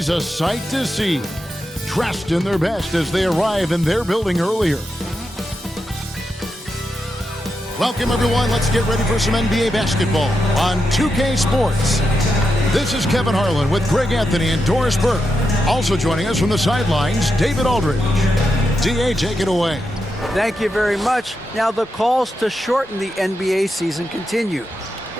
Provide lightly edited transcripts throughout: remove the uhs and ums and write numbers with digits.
He's a sight to see, dressed in their best as they arrive in their building earlier. Welcome, everyone. Let's get ready for some NBA basketball on 2K Sports. This is Kevin Harlan with Greg Anthony and Doris Burke. Also joining us from the sidelines, David Aldridge. DA, take it away. Thank you very much. Now, the calls to shorten the NBA season continue.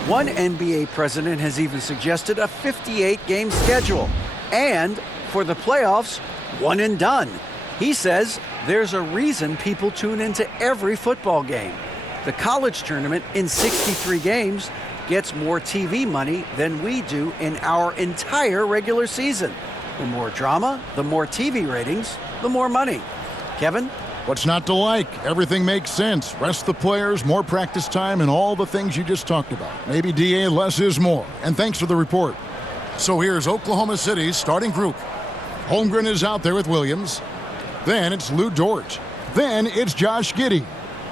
One NBA president has even suggested a 58-game schedule. And for the playoffs, one and done. He says there's a reason people tune into every football game. The college tournament in 63 games gets more TV money than we do in our entire regular season. The more drama, the more TV ratings, the more money. Kevin? What's not to like? Everything makes sense. Rest the players, more practice time, and all the things you just talked about. Maybe, DA, less is more. And thanks for the report. So here's Oklahoma City's starting group. Holmgren is out there with Williams. Then it's Lou Dort. Then it's Josh Giddey.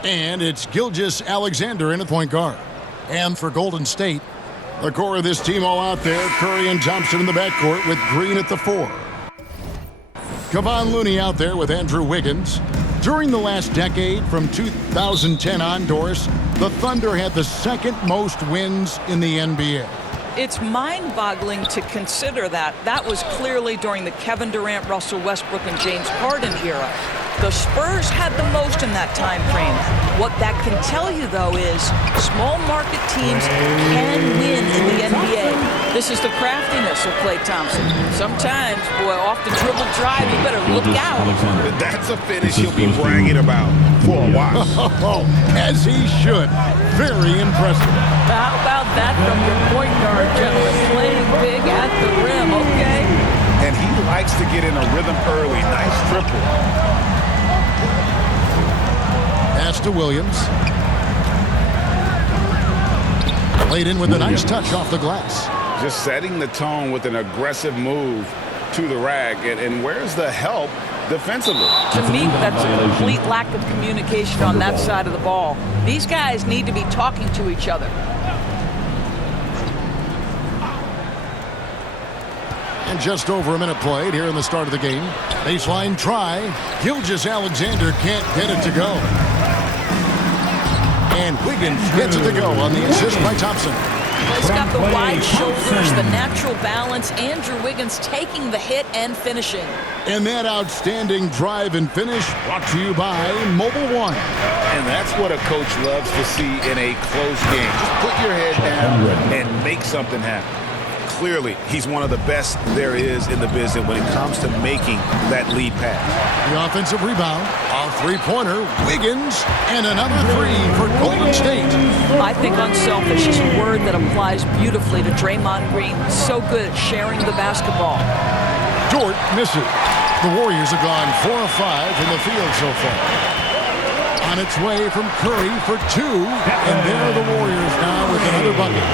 And it's Gilgeous-Alexander in at point guard. And for Golden State, the core of this team all out there, Curry and Thompson in the backcourt with Green at the 4. Kevon Looney out there with Andrew Wiggins. During the last decade, from 2010 on, Doris, the Thunder had the second most wins in the NBA. It's mind-boggling to consider that. That was clearly during the Kevin Durant, Russell Westbrook, and James Harden era. The Spurs had the most in that time frame. What that can tell you, though, is small market teams can win in the NBA. This is the craftiness of Klay Thompson. Sometimes, boy, off the dribble drive, you better look out. That's a finish he'll be bragging about for a while. As he should. Very impressive. How about that from your point guard, gentlemen? Playing big at the rim, okay? And he likes to get in a rhythm early. Nice triple. Pass to Williams. Laid in with a nice touch off the glass. Just setting the tone with an aggressive move to the rack. And where's the help defensively? To me, that's a complete lack of communication on that side of the ball. These guys need to be talking to each other. And just over a minute played here in the start of the game. Baseline try. Gilgeous-Alexander can't get it to go. And Wiggins gets it to go on the assist by Thompson. He's got the wide shoulders, the natural balance. Andrew Wiggins taking the hit and finishing. And that outstanding drive and finish brought to you by Mobile One. And that's what a coach loves to see in a close game. Just put your head down and make something happen. Clearly, he's one of the best there is in the business when it comes to making that lead pass. The offensive rebound, a three-pointer, Wiggins, and another three for Golden State. I think unselfish is a word that applies beautifully to Draymond Green. So good at sharing the basketball. Dort misses. The Warriors have gone 4 of 5 from the field so far. On its way from Curry for 2, and there are the Warriors now with another bucket.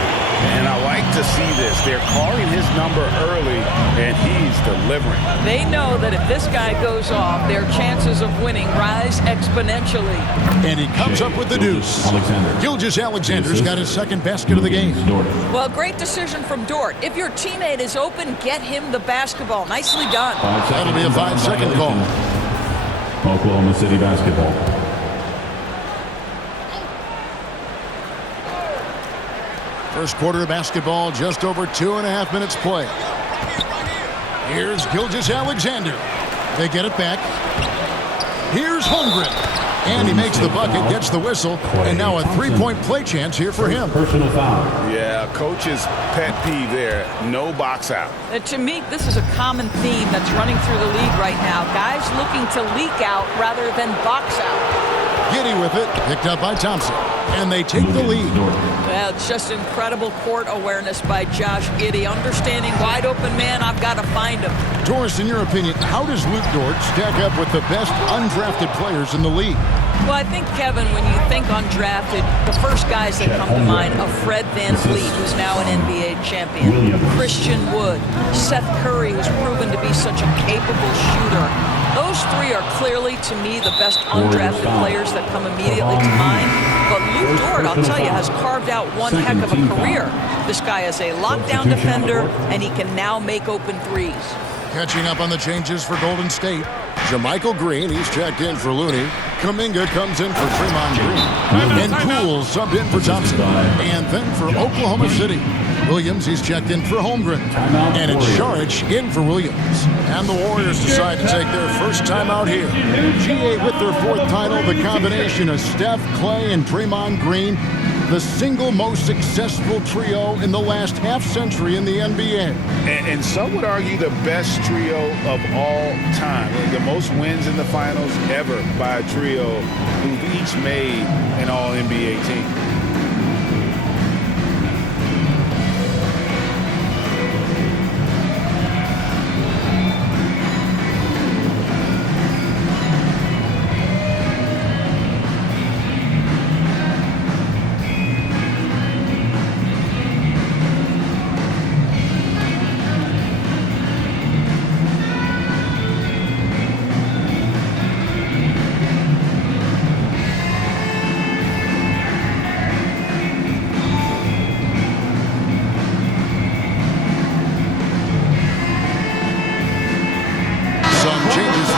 And I like to see this. They're calling his number early, and he's delivering. They know that if this guy goes off, their chances of winning rise exponentially. And he comes up with the deuce. Gilgeous-Alexander's got his second basket of the game. Well, great decision from Dort. If your teammate is open, get him the basketball. Nicely done. That'll be a 5-second call. Oklahoma City basketball. First quarter of basketball, just over 2.5 minutes play. Here's Gilgeous-Alexander. They get it back. Here's Holmgren. And he makes the bucket, gets the whistle, and now a three-point play chance here for him. Personal foul. Yeah, coach's pet peeve there. No box out. To me, this is a common theme that's running through the league right now. Guys looking to leak out rather than box out. Giddey with it, picked up by Thompson. And they take the lead. Well, it's just incredible court awareness by Josh Giddey. Understanding wide open man, I've got to find him. Doris, in your opinion, how does Luke Dort stack up with the best undrafted players in the league? Well, I think, Kevin, when you think undrafted, the first guys that come to mind are Fred VanVleet, who's now an NBA champion, Christian Wood, Seth Curry, who's proven to be such a capable shooter. Those three are clearly, to me, the best undrafted players that come immediately to mind. But Luke Dort, I'll tell you, has carved out one heck of a career. This guy is a lockdown defender, and he can now make open threes. Catching up on the changes for Golden State. Jermichael Green, he's checked in for Looney. Kuminga comes in for Draymond Green. And Poole subbed in for Thompson. And then for Oklahoma City, Williams, he's checked in for Holmgren. And it's Saric in for Williams. And the Warriors decide to take their first timeout here. GA with their fourth title, the combination of Steph, Clay, and Draymond Green, the single most successful trio in the last half-century in the NBA. And some would argue the best trio of all time. The most wins in the finals ever by a trio who've each made an All-NBA team.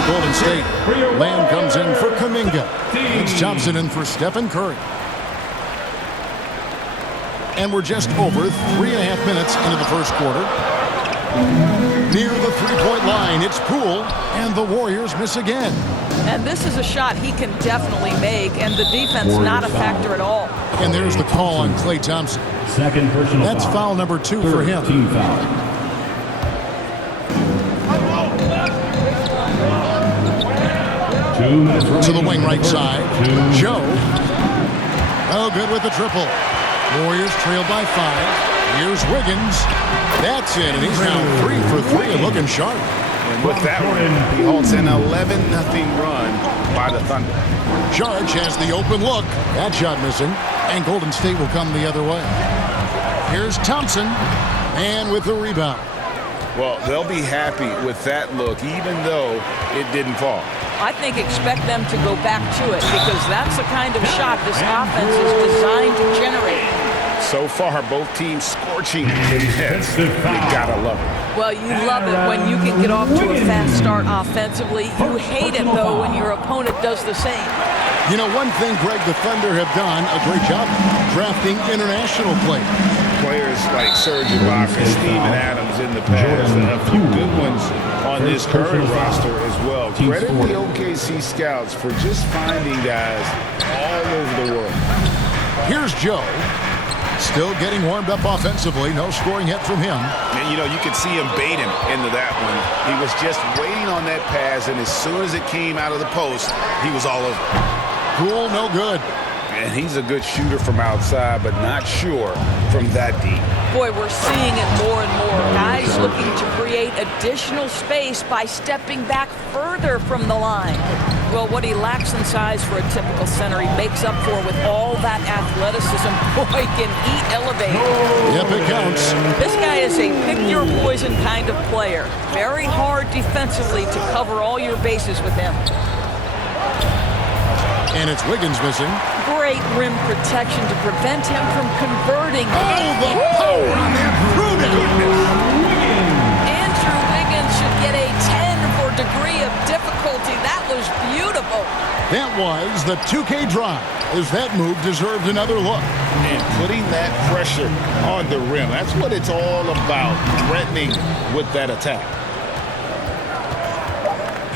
Golden State. Lamb comes in for Kuminga. It's Thompson in for Stephen Curry. And we're just over 3.5 minutes into the first quarter. Near the three-point line, it's Poole, and the Warriors miss again. And this is a shot he can definitely make, and the defense not a factor at all. And there's the call on Klay Thompson. Second personal That's foul number 2 for him. Team foul. To the wing right side. Joe. Oh, good with the triple. Warriors trail by 5. Here's Wiggins. That's it, and he's now 3 for 3 and looking sharp. And with that one, he holds an 11-0 run by the Thunder. Saric has the open look. That shot missing. And Golden State will come the other way. Here's Thompson. And with the rebound. Well, they'll be happy with that look, even though it didn't fall. I think expect them to go back to it because that's the kind of shot this offense is designed to generate. So far, both teams scorching the nets. You gotta love it. Well, you love it when you can get off to a fast start offensively. You hate it, though, when your opponent does the same. You know, one thing, Greg, the Thunder have done a great job drafting international players. Players like Serge Ibaka, Steven Adams in the past, and a few good ones on this current roster as well. Credit the OKC scouts for just finding guys all over the world. Here's Joe. Still getting warmed up offensively. No scoring yet from him. And, you know, you could see him bait him into that one. He was just waiting on that pass, and as soon as it came out of the post, he was all over. Poole, no good. And he's a good shooter from outside, but not sure from that deep. Boy, we're seeing it more and more. Guys looking to create additional space by stepping back further from the line. Well, what he lacks in size for a typical center, he makes up for with all that athleticism. Boy, can he elevate. Yep, it counts. This guy is a pick-your-poison kind of player. Very hard defensively to cover all your bases with him. And it's Wiggins missing. Great rim protection to prevent him from converting. Oh, the power on that prudence. Andrew Wiggins should get a 10 for degree of difficulty. That was beautiful. That was the 2K drive, as that move deserved another look. And putting that pressure on the rim, that's what it's all about, threatening with that attack.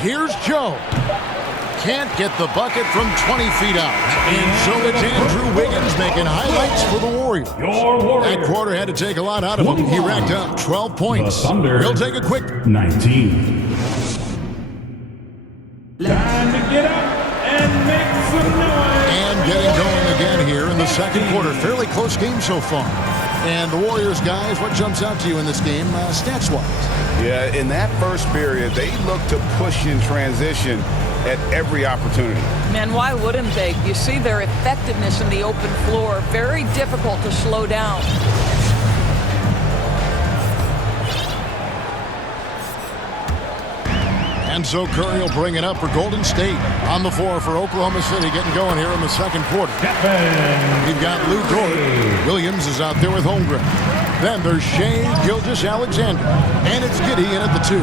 Here's Joe. Can't get the bucket from 20 feet out. And so it's Andrew Wiggins making highlights for the Warriors. That quarter had to take a lot out of him. He racked up 12 points. He'll take a quick 19. Time to get up and make some noise. and getting going again here in the second quarter. Fairly close game so far. And the Warriors, guys, what jumps out to you in this game, stats-wise? Yeah, in that first period, they looked to push in transition at every opportunity. Man, why wouldn't they? You see their effectiveness in the open floor. Very difficult to slow down. And so Curry will bring it up for Golden State. On the floor for Oklahoma City, getting going here in the second quarter. We've got Lou Dort. Williams is out there with Holmgren. Then there's Shai Gilgeous-Alexander. And it's Giddey in at the 2.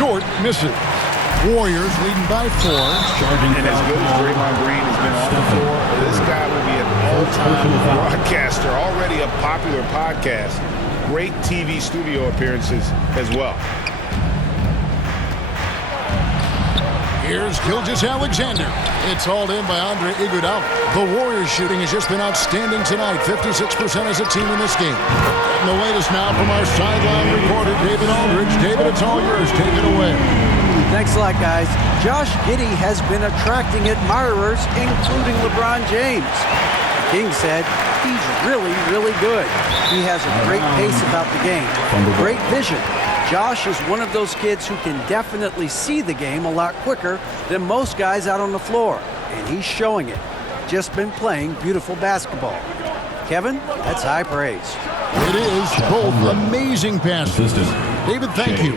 Dort misses. Warriors leading by 4. And as good as Draymond Green has been on the floor, this guy will be an all-time broadcaster, already a popular podcast. Great TV studio appearances as well. Here's Gilgeous-Alexander. It's hauled in by Andre Iguodala. The Warriors shooting has just been outstanding tonight. 56% as a team in this game. And the latest now from our sideline reporter, David Aldridge. David, it's all yours. Take it away. Thanks a lot, guys. Josh Giddey has been attracting admirers, including LeBron James. The King said he's really, really good. He has a great pace about the game, great vision. Josh is one of those kids who can definitely see the game a lot quicker than most guys out on the floor, and he's showing it. Just been playing beautiful basketball. Kevin, that's high praise. It is both amazing passes. David, thank you.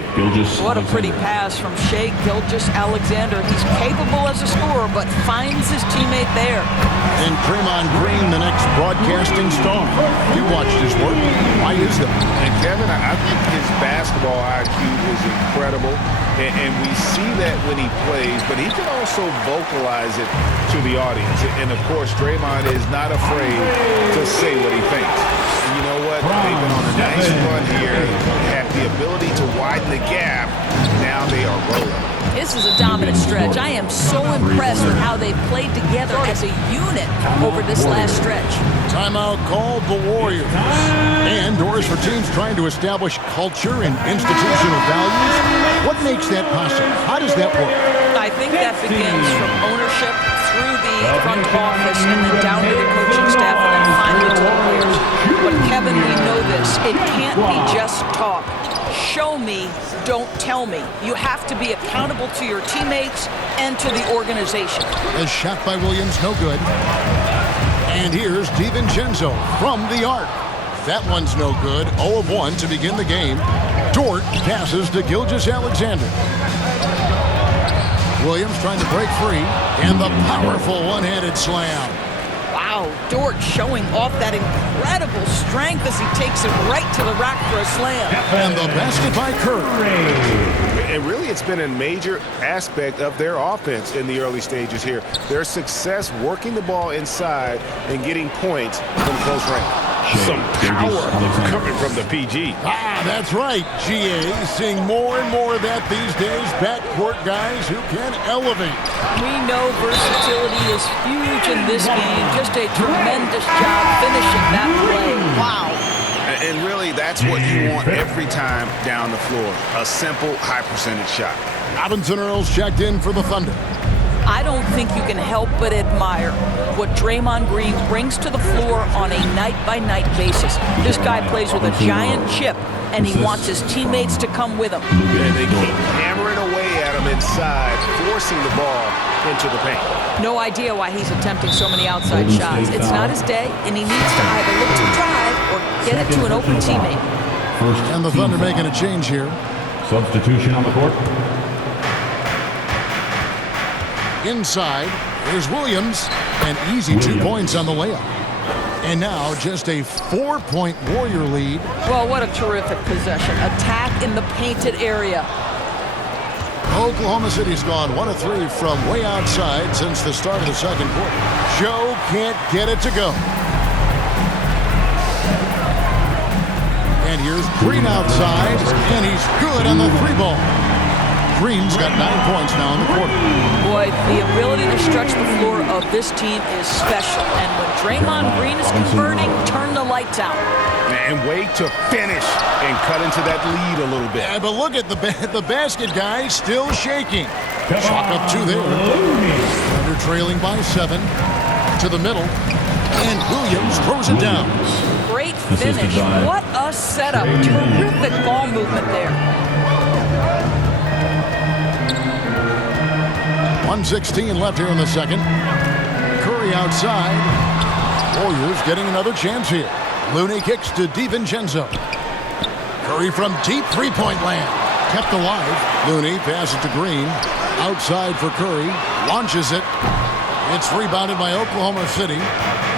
What a pretty pass from Shai Gilgeous-Alexander. He's capable as a scorer, but finds his teammate there. And Draymond Green, the next broadcasting star. You watched his work. Why is that? And Kevin, I think his basketball IQ is incredible, and we see that when he plays, but he can also vocalize it to the audience. And of course, Draymond is not afraid to say what he thinks. And you know what? They've been on a nice run here, have the ability to widen the gap. Now they are rolling. This is a dominant stretch. I am so impressed with how they've played together as a unit over this last stretch. Timeout called the Warriors. And doors for teams trying to establish culture and institutional values. What makes that possible? How does that work? I think that begins from ownership through the front office and then down to the coaching staff and then finally to the players. But Kevin, we know this. It can't be just talk. Show me, don't tell me. You have to be accountable to your teammates and to the organization. A shot by Williams, no good. And here's DiVincenzo from the arc. That one's no good. 0 of 1 to begin the game. Dort passes to Gilgeous-Alexander. Williams trying to break free. And the powerful one-handed slam. Wow, Dort showing off that incredible strength as he takes it right to the rack for a slam. And the basket by Curry. And really, it's been a major aspect of their offense in the early stages here. Their success working the ball inside and getting points from close range. Some power coming from the PG. That's right, GA. Seeing more and more of that these days. Backcourt guys who can elevate. We know versatility is huge in this game. Just a tremendous job finishing that play. Wow. And really, that's what you want every time down the floor. A simple, high-percentage shot. Robinson Earls checked in for the Thunder. I don't think you can help but admire what Draymond Green brings to the floor on a night-by-night basis. This guy plays with a giant chip, and he wants his teammates to come with him. And they keep hammering away at him inside, forcing the ball into the paint. No idea why he's attempting so many outside shots. It's not his day, and he needs to either look to drive or get it to an open teammate. And the Thunder making a change here. Substitution on the court. Inside, here's Williams. An easy 2 points on the layup. And now just a 4-point Warrior lead. Well, what a terrific possession. Attack in the painted area. Oklahoma City's gone 1 of 3 from way outside since the start of the second quarter. Joe can't get it to go. And here's Green outside, and he's good on the 3-ball. Green's got 9 points now in the quarter. Boy, the ability to stretch the floor of this team is special. And when Draymond Green is converting, turn the lights out. And wait to finish and cut into that lead a little bit. Yeah, but look at the basket guy still shaking. Chalk up 2 there. Thunder trailing by 7 to the middle. And Williams throws it down. Great finish. What a setup. Terrific ball movement there. 1:16 left here in the second. Curry outside. Warriors getting another chance here. Looney kicks to DiVincenzo. Curry from deep three-point land. Kept alive. Looney passes to Green. Outside for Curry. Launches it. It's rebounded by Oklahoma City.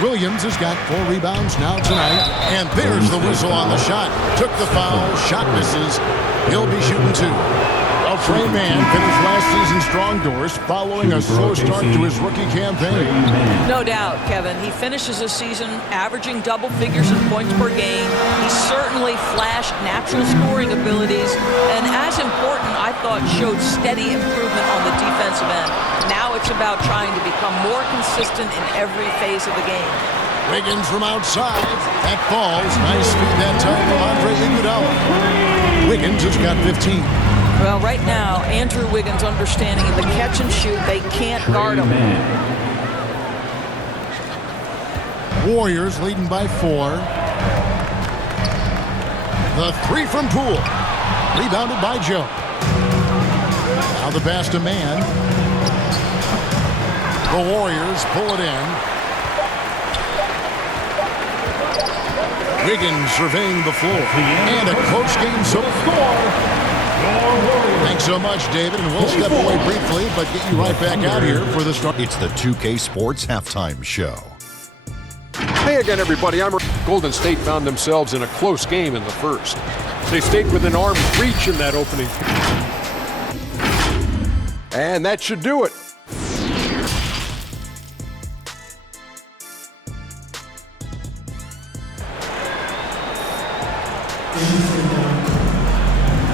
Williams has got 4 rebounds now tonight. And there's the whistle on the shot. Took the foul. Shot misses. He'll be shooting 2. A Trey Mann finished last season strong doors following a slow start to his rookie campaign. No doubt, Kevin. He finishes the season averaging double figures in points per game. He certainly flashed natural scoring abilities, and as important, I thought, showed steady improvement on the defensive end. Now it's about trying to become more consistent in every phase of the game. Wiggins from outside. That falls. Nice feed that time from Andre Iguodala. Wiggins has got 15. Well, right now, Andrew Wiggins understanding in the catch and shoot, they can't guard him. Warriors leading by 4. The three from Poole. Rebounded by Joe. Now the pass to Mann. The Warriors pull it in. Wiggins surveying the floor. And a close game so far. Thanks so much, David, and we'll step away briefly, but get you right back out here for the start. It's the 2K Sports Halftime Show. Hey again, everybody. Golden State found themselves in a close game in the first. They stayed within arm's reach in that opening. And that should do it.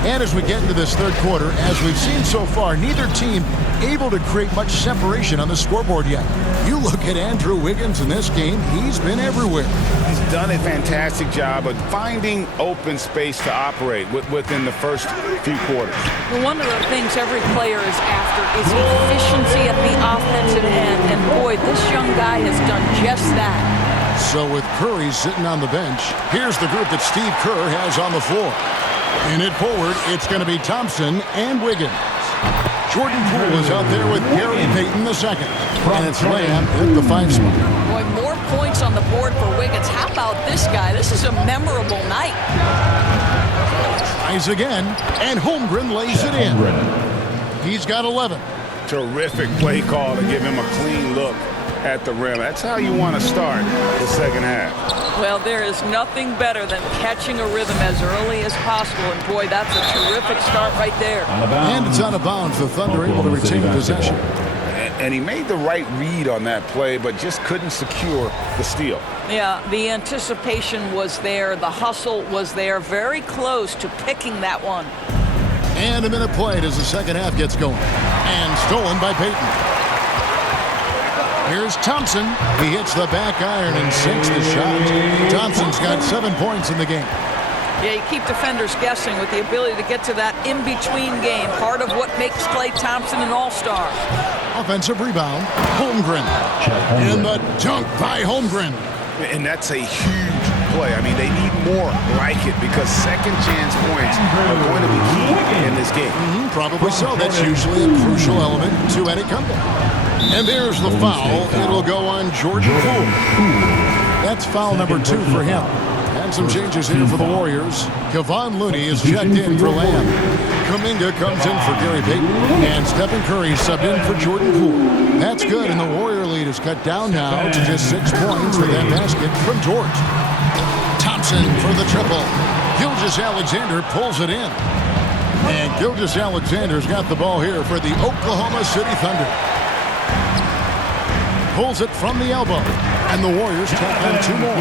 And as we get into this third quarter, as we've seen so far, neither team able to create much separation on the scoreboard yet. You look at Andrew Wiggins in this game, he's been everywhere. He's done a fantastic job of finding open space to operate within the first few quarters. Well, one of the things every player is after is efficiency at the offensive end, and boy, this young guy has done just that. So with Curry sitting on the bench, here's the group that Steve Kerr has on the floor. In it forward, it's going to be Thompson and Wiggins. Jordan Poole is out there with Gary Payton II. And it's Lamb at the 5 spot. Boy, more points on the board for Wiggins. How about this guy? This is a memorable night. Tries again, and Holmgren lays it in. He's got 11. Terrific play call to give him a clean look at the rim. That's how you want to start the second half. Well, there is nothing better than catching a rhythm as early as possible, and boy, that's a terrific start right there. And it's out of bounds. The Thunder able to retain possession. And he made the right read on that play, but just couldn't secure the steal. Yeah, the anticipation was there. The hustle was there. Very close to picking that one. And a minute played as the second half gets going. And stolen by Payton. Here's Thompson. He hits the back iron and sinks the shot. Thompson's got 7 points in the game. Yeah, you keep defenders guessing with the ability to get to that in-between game. Part of what makes Klay Thompson an all-star. Offensive rebound. Holmgren. And the dunk by Holmgren. And that's a huge play. I mean, they need more like it because second chance points are going to be key in this game. Probably so. That's usually a crucial element to any comeback. And there's the foul. It'll go on Jordan Poole. That's foul number 2 for him. And some changes here for the Warriors. Kevon Looney is checked in for Lamb. Kuminga comes in for Gary Payton. And Stephen Curry subbed in for Jordan Poole. That's good, and the Warrior lead is cut down now to just 6 points with that basket from George. Thompson for the triple. Gilgeous-Alexander pulls it in. And Gilgeous-Alexander's got the ball here for the Oklahoma City Thunder. Pulls it from the elbow. And the Warriors tack on 2 more.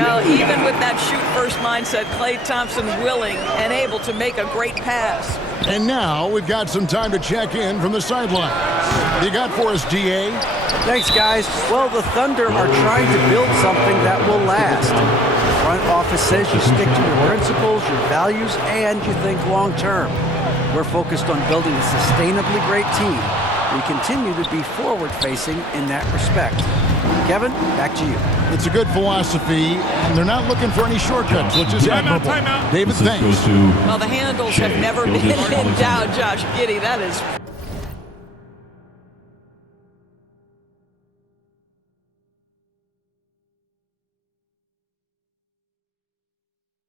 Now, even with that shoot-first mindset, Klay Thompson willing and able to make a great pass. And now we've got some time to check in from the sideline. You got for us, D.A.? Thanks, guys. Well, the Thunder are trying to build something that will last. The front office says you stick to your principles, your values, and you think long-term. We're focused on building a sustainably great team. We continue to be forward-facing in that respect. Kevin, back to you. It's a good philosophy, and they're not looking for any shortcuts, which is admirable. David, thanks. Well, the handles have never been in doubt, Josh Giddey. That is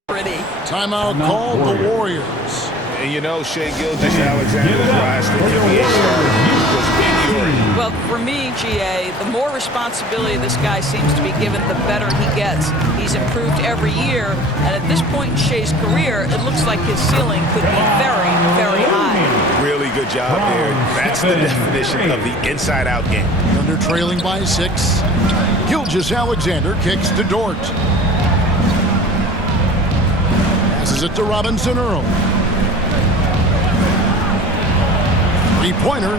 pretty. Timeout called the Warriors. And you know, Shai Gilgeous-Alexander's last NBA start was in Europe. Well, for me, GA, the more responsibility this guy seems to be given, the better he gets. He's improved every year, and at this point in Shea's career, it looks like his ceiling could be very, very high. Really good job there. That's the definition of the inside-out game. Under trailing by 6. Gilgeous-Alexander kicks to Dort. Passes it to Robinson Earl. Three-pointer.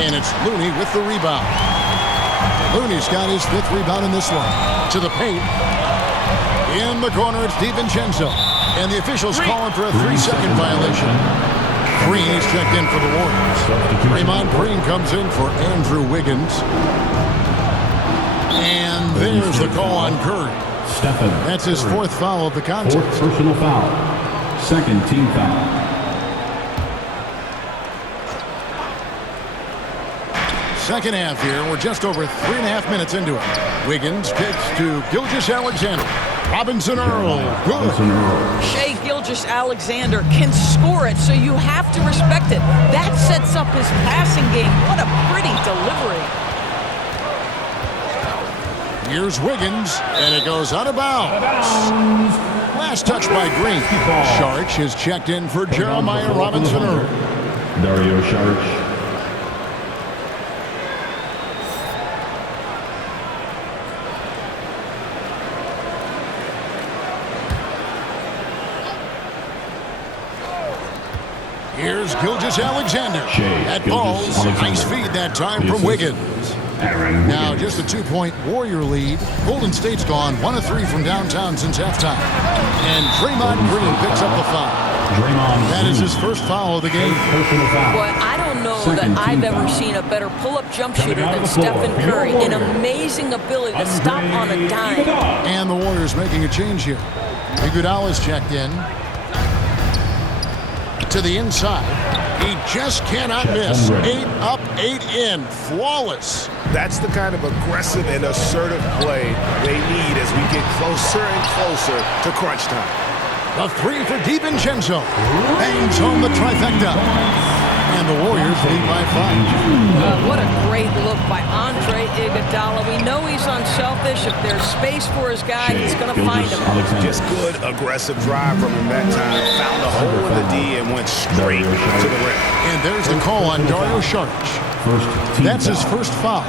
And it's Looney with the rebound. Looney's got his 5th rebound in this one. To the paint. In the corner, it's DiVincenzo. And the officials calling for a 3-second violation. Green is checked in for the Warriors. Draymond Green comes in for Andrew Wiggins. And there's the call on Curry. That's his 4th foul of the contest. 4th personal foul. 2nd team foul. Second half here. We're just over 3.5 minutes into it. Wiggins kicks to Gilgeous-Alexander. Robinson Earl. Good. Shai Gilgeous-Alexander can score it, so you have to respect it. That sets up his passing game. What a pretty delivery. Here's Wiggins, and it goes out of bounds. Last touch by Green. Saric is checked in for Jeremiah Robinson Earl. Dario Saric. Here's Gilgeous-Alexander. At balls. Nice feed that time from Wiggins. Now just a 2-point Warrior lead. Golden State's gone 1 of 3 from downtown since halftime. And Draymond Green picks up the foul. That is his 1st foul of the game. Boy, I don't know that I've ever seen a better pull-up jump shooter than Stephen Curry. An amazing ability to stop on a dime. And the Warriors making a change here. Iguodala's checked in. To the inside. He just cannot miss. 8 up, 8 in. Flawless. That's the kind of aggressive and assertive play they need as we get closer and closer to crunch time. The 3 for DiVincenzo. Bangs home the trifecta. And the Warriors lead by 5. What a great look by Andre Iguodala. We know he's unselfish. If there's space for his guy, he's going to find him. Just good, aggressive drive from him that time. Found a hole in the D and went straight to the rim. And there's the call on Dario Saric. That's his 1st foul.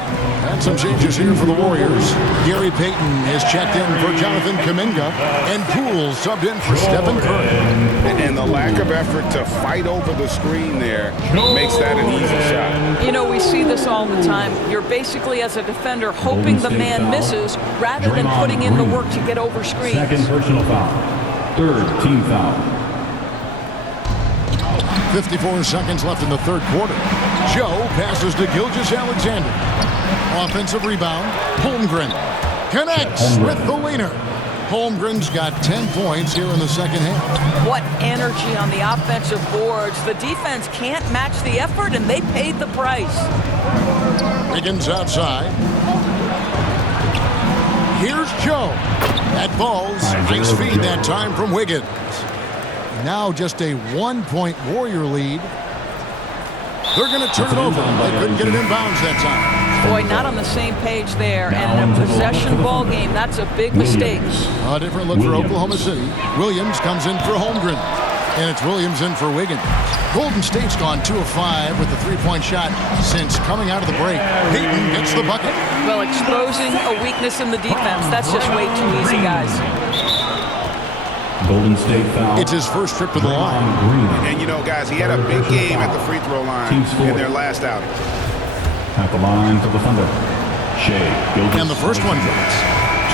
And some changes here for the Warriors. Gary Payton is checked in for Jonathan Kuminga. And Poole subbed in for Stephen Curry. And the lack of effort to fight over the screen there makes that an easy shot. You know, we see this all the time. You're basically, as a defender, hoping the man misses rather than putting in the work to get over screens. 2nd personal foul. 3rd team foul. 54 seconds left in the 3rd quarter. Joe passes to Gilgeous-Alexander. Offensive rebound. Holmgren connects with the leaner. Holmgren's got 10 points here in the 2nd half. What energy on the offensive boards. The defense can't match the effort, and they paid the price. Wiggins outside. Here's Joe. At balls. Nice feed that time from Wiggins. Now just a 1-point Warrior lead. They're going to turn it over. They couldn't get it in bounds that time. Boy, not on the same page there. And in a possession ball game, that's a big mistake. A different look for Oklahoma City. Williams comes in for Holmgren. And it's Williams in for Wiggins. Golden State's gone 2 of 5 with a 3-point shot since coming out of the break. Payton gets the bucket. Well, exposing a weakness in the defense, that's just way too easy, guys. Golden State foul. It's his 1st trip to the line. And you know, guys, he had a big game at the free throw line in their last outing. At the line for the Thunder. Shai Gilgeous. And the first one drops.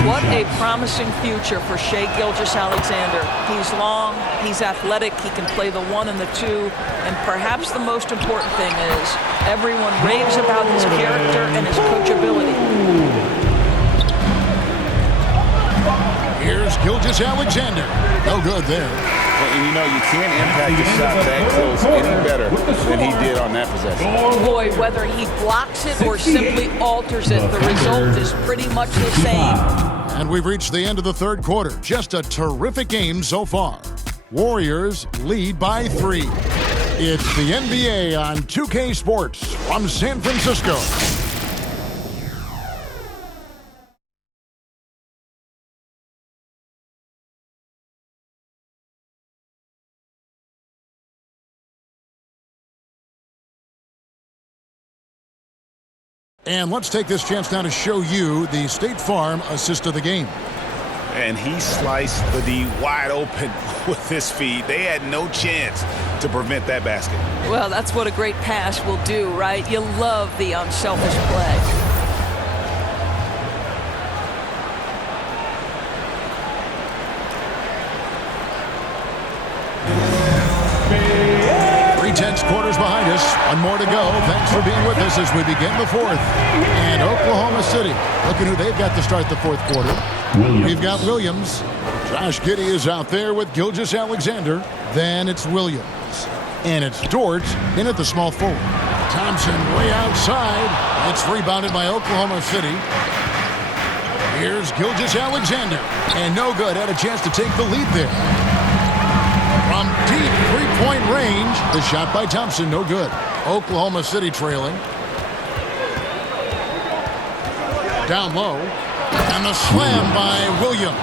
What a promising future for Shai Gilgeous-Alexander. He's long, he's athletic, he can play the 1 and the 2, and perhaps the most important thing is everyone raves about his character and his coachability. Here's Gilgeous-Alexander. No good there. And you know, you can't impact a shot that close any better than he did on that possession. Boy, whether he blocks it or simply alters it, the result is pretty much the same. And we've reached the end of the 3rd quarter. Just a terrific game so far. Warriors lead by 3. It's the NBA on 2K Sports from San Francisco. And let's take this chance now to show you the State Farm assist of the game. And he sliced the D wide open with his feet. They had no chance to prevent that basket. Well, that's what a great pass will do, right? You love the unselfish play. Tense quarters behind us. One more to go. Thanks for being with us as we begin the fourth. And Oklahoma City, look at who they've got to start the fourth quarter. We've got Williams. Josh Giddey is out there with Gilgeous-Alexander. Then it's Williams. And it's Dort in at the small forward. Thompson way outside. It's rebounded by Oklahoma City. Here's Gilgeous-Alexander. And no good. Had a chance to take the lead there. From deep three-point range, the shot by Thompson, no good. Oklahoma City trailing. Down low. And the slam by Williams.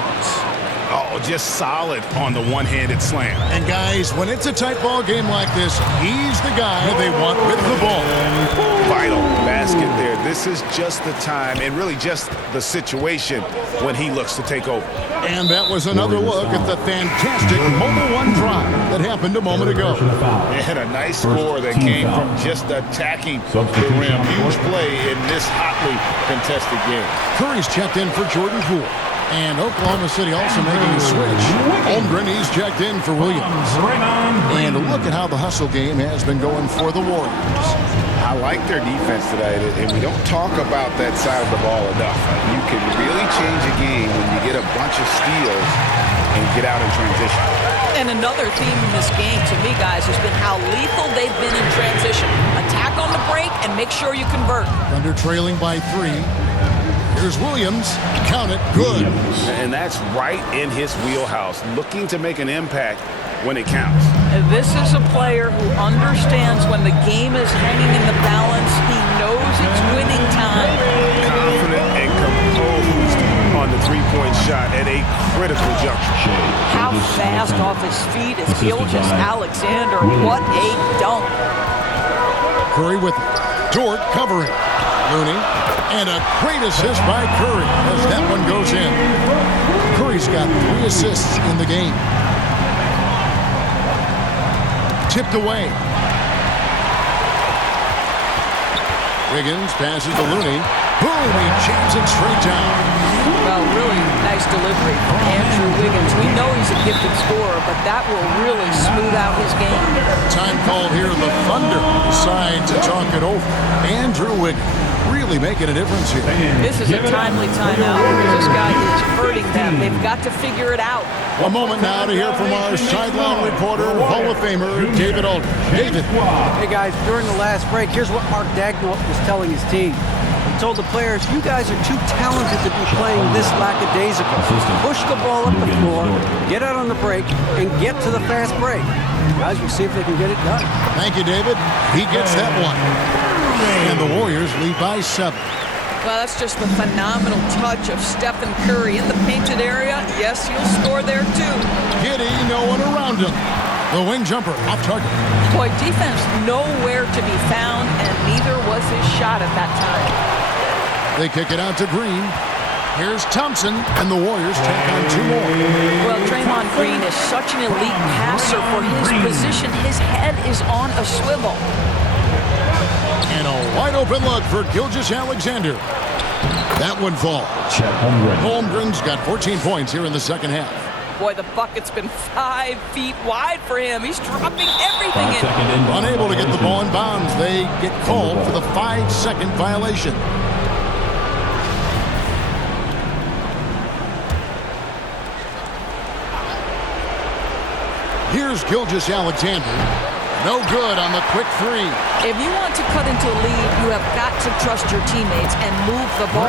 Oh, just solid on the one-handed slam. And guys, when it's a tight ball game like this, he's the guy they want with the ball. Vital basket there. This is just the time and really just the situation when he looks to take over. And that was another look at the fantastic Mobile One drive that happened a moment ago. And a nice score that came from just attacking the rim. Huge play in this hotly contested game. Curry's checked in for Jordan Poole. And Oklahoma City also making a switch. Holmgren, he's checked in for Williams. And look at how the hustle game has been going for the Warriors. I like their defense today, and we don't talk about that side of the ball enough. You can really change a game when you get a bunch of steals and get out in transition. And another theme in this game, to me, guys, has been how lethal they've been in transition. Attack on the break and make sure you convert. Thunder trailing by 3. Here's Williams. Count it. Good. And that's right in his wheelhouse, looking to make an impact when it counts. This is a player who understands when the game is hanging in the balance. He knows it's winning time. Confident and composed on the three-point shot at a critical juncture. How fast off his feet is Gilgeous-Alexander. What a dunk. Curry with it. Dort covering. Looney. And a great assist by Curry as that one goes in. Curry's got 3 assists in the game. Tipped away. Wiggins passes to Looney. Boom! He jams it straight down. Well, really nice delivery from Andrew Wiggins. We know he's a gifted scorer, but that will really smooth out his game. Time called here. The Thunder decide to talk it over. Andrew Wiggins really making a difference here. This is a timely timeout because this guy is hurting them. They've got to figure it out. A moment now to hear from our sideline reporter, Hall of Famer David Aldridge. David. Hey guys, during the last break, here's what Mark Daigneault was telling his team. He told the players, you guys are too talented to be playing this lackadaisical. Push the ball up the floor, get out on the break, and get to the fast break. Guys, we'll see if they can get it done. Thank you, David. He gets that one. And the Warriors lead by 7. Well, that's just the phenomenal touch of Stephen Curry in the painted area. Yes, he'll score there too. Giddey, no one around him. The wing jumper off target. Boy, defense nowhere to be found, and neither was his shot at that time. They kick it out to Green. Here's Thompson, and the Warriors take on 2 more. Well, Draymond Green is such an elite passer for his position. His head is on a swivel. And a wide open look for Gilgeous-Alexander. That one falls. Holmgren's got 14 points here in the second half. Boy, the bucket's been 5 feet wide for him. He's dropping everything in. Unable to get the ball in bounds. They get called for the 5-second violation. Here's Gilgeous-Alexander. No good on the quick three. If you want to cut into a lead, you have got to trust your teammates and move the ball.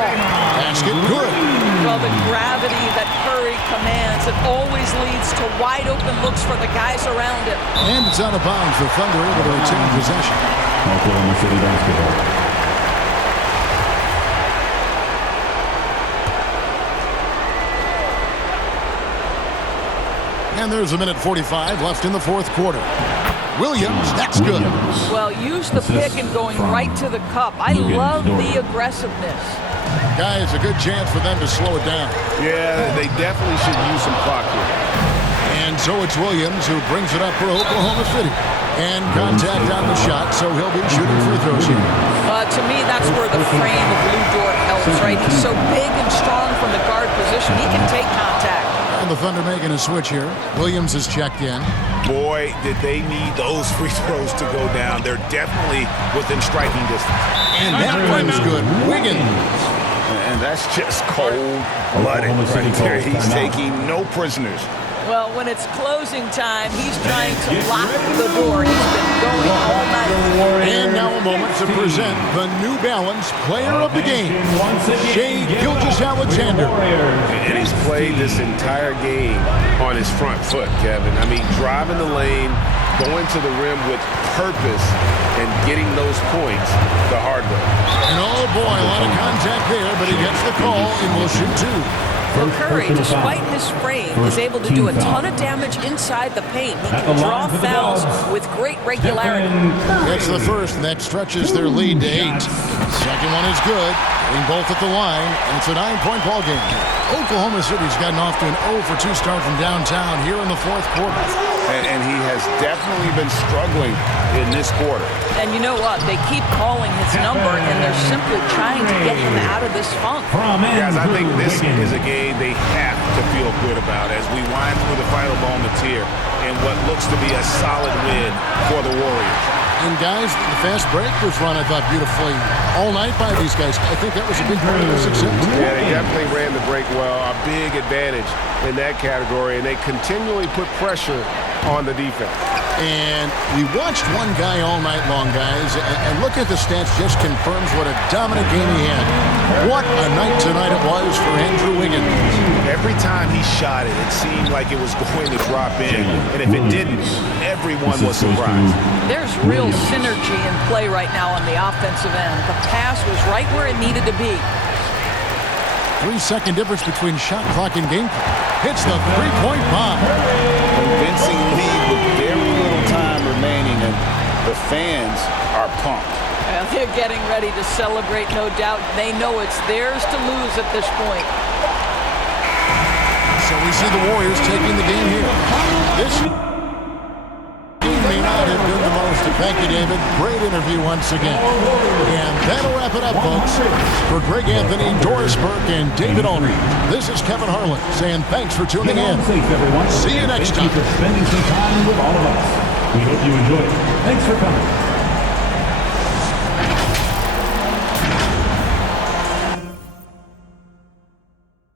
Basket good. Well, the gravity that Curry commands, it always leads to wide open looks for the guys around him. And it's out of bounds. The Thunder able to retain possession. Oklahoma City basketball. And there's a minute 45 left in the fourth quarter. Williams, that's good. Well, use the pick and going right to the cup. I love the aggressiveness. Guys, a good chance for them to slow it down. Yeah, they definitely should use some clock here. And so it's Williams who brings it up for Oklahoma City. And contact on the shot, so he'll be shooting free throws here. To me, that's where the frame of Lou Dort helps, right? He's so big and strong from the guard position. He can take contact. And the Thunder making a switch here. Williams is checked in. Boy, did they need those free throws to go down. They're definitely within striking distance. And that one's good. Wiggins. And that's just cold-blooded right there. He's taking no prisoners. Well, when it's closing time, he's trying to lock the door. He's been going all night. And now a moment to present the New Balance Player of the Game, Shai Gilgeous-Alexander. And he's played this entire game on his front foot, Kevin. I mean, driving the lane, going to the rim with purpose, and getting those points the hard way. And oh boy, a lot of contact there, but he gets the call and will shoot two. Well, Curry, despite his frame, is able to do a ton of damage inside the paint. He can draw fouls with great regularity. That's the first, and that stretches their lead to 8. Second one is good, getting both at the line, and it's a 9-point ball game. Oklahoma City's gotten off to an 0-for-2 start from downtown here in the fourth quarter. And he has definitely been struggling in this quarter. And you know what? They keep calling his number, and they're simply trying to get him out of this funk. Guys, I think this is a game they have to feel good about as we wind through the final moments here in what looks to be a solid win for the Warriors. And guys, the fast break was run, I thought, beautifully all night by these guys. I think that was a big part of their success. Yeah, they definitely ran the break well. A big advantage in that category, and they continually put pressure on the defense. And we watched one guy all night long, guys, and look at the stats just confirms what a dominant game he had. What a night tonight it was for Andrew Wiggins. Every time he shot it, it seemed like it was going to drop in, and if it didn't, everyone was surprised. There's real synergy in play right now on the offensive end. The pass was right where it needed to be. 3-second difference between shot clock and game clock. Hits the three-point bomb. Convincing lead with very little time remaining, and the fans are pumped. Well, they're getting ready to celebrate, no doubt. They know it's theirs to lose at this point. So we see the Warriors taking the game here. This game may not have been the most. Thank you, David. Great interview once again. And that'll wrap it up, folks. For Greg Anthony, Doris Burke, and David Aldridge, this is Kevin Harlan saying thanks for tuning in. See you next time. Thank you for spending some time with all of us. We hope you enjoyed it. Thanks for coming.